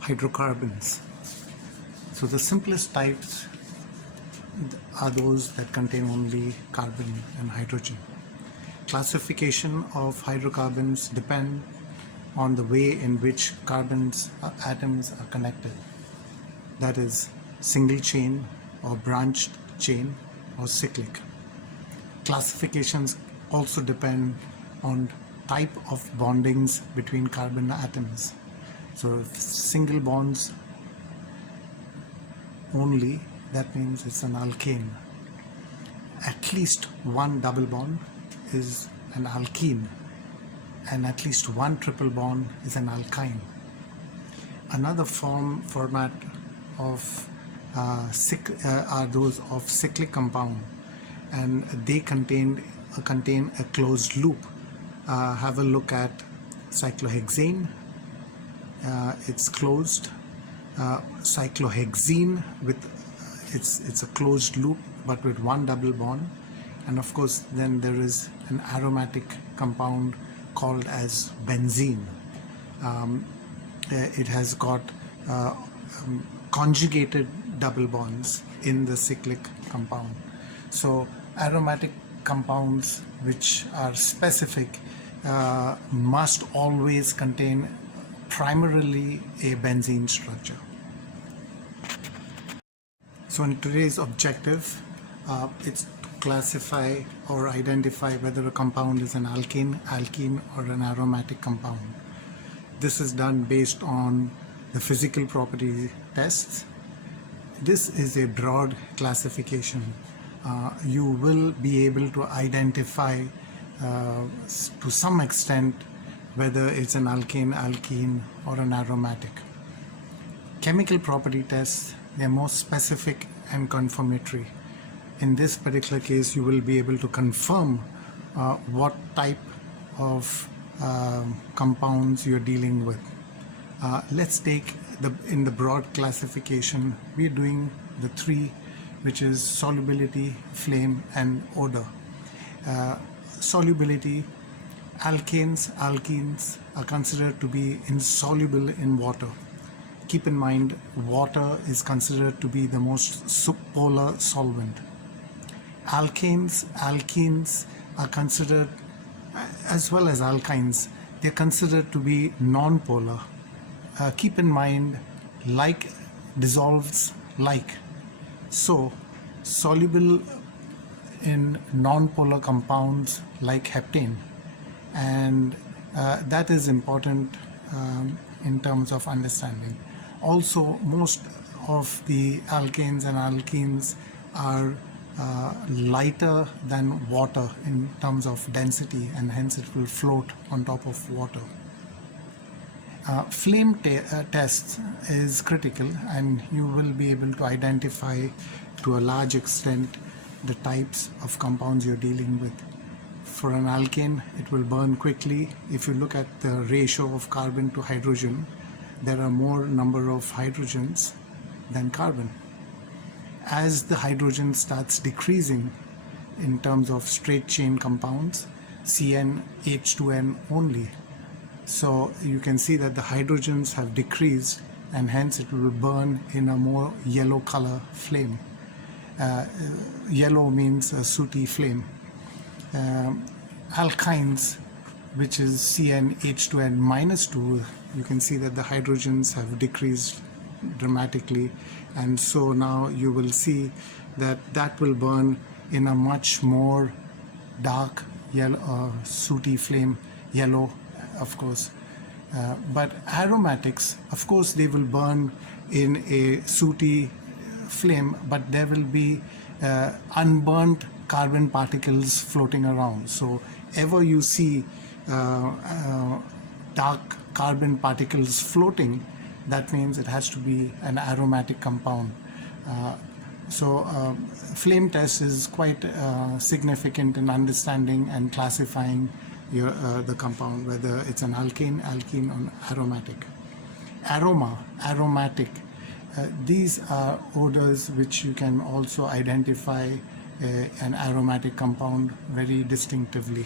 Hydrocarbons. So the simplest types are those that contain only carbon and hydrogen. Classification of hydrocarbons depend on the way in which carbon's atoms are connected. That is single chain or branched chain or cyclic. Classifications also depend on type of bondings between carbon atoms. So if single bonds only, that means it's an alkane. At least one double bond is an alkene, and at least one triple bond is an alkyne. Another format of are those of cyclic compound, and they contain a closed loop. Have a look at cyclohexane. It's closed. Cyclohexene with it's a closed loop but with one double bond, and of course then there is an aromatic compound called as benzene. It has got conjugated double bonds in the cyclic compound. So aromatic compounds which are specific must always contain primarily a benzene structure. So in today's objective, it's to classify or identify whether a compound is an alkane, alkene, or an aromatic compound. This is done based on the physical property tests. This is a broad classification. You will be able to identify to some extent whether it's an alkane, alkene, or an aromatic. Chemical property tests, they're more specific and confirmatory. In this particular case, you will be able to confirm what type of compounds you're dealing with. Let's take in the broad classification, we're doing the three, which is solubility, flame, and odor. Solubility, alkanes, alkenes are considered to be insoluble in water. Keep in mind, water is considered to be the most polar solvent. Alkanes, alkenes are considered, as well as alkynes, they're considered to be non-polar. Keep in mind, like dissolves like. So, soluble in non-polar compounds like heptane, and that is important in terms of understanding. Also, most of the alkanes and alkenes are lighter than water in terms of density, and hence it will float on top of water. Flame tests is critical, and you will be able to identify to a large extent the types of compounds you're dealing with. For an alkane, it will burn quickly. If you look at the ratio of carbon to hydrogen, there are more number of hydrogens than carbon. As the hydrogen starts decreasing in terms of straight chain compounds, CN, H2N only. So you can see that the hydrogens have decreased, and hence it will burn in a more yellow color flame. Yellow means a sooty flame. Alkynes, which is CnH2n minus 2, you can see that the hydrogens have decreased dramatically, and so now you will see that that will burn in a much more dark yellow, sooty flame, yellow, of course. But aromatics, of course, they will burn in a sooty flame, but there will be unburnt carbon particles floating around. So ever you see dark carbon particles floating, that means it has to be an aromatic compound. Flame test is quite significant in understanding and classifying the compound, whether it's an alkane, alkene, or aromatic. Aroma, aromatic, these are odors which you can also identify an aromatic compound very distinctively.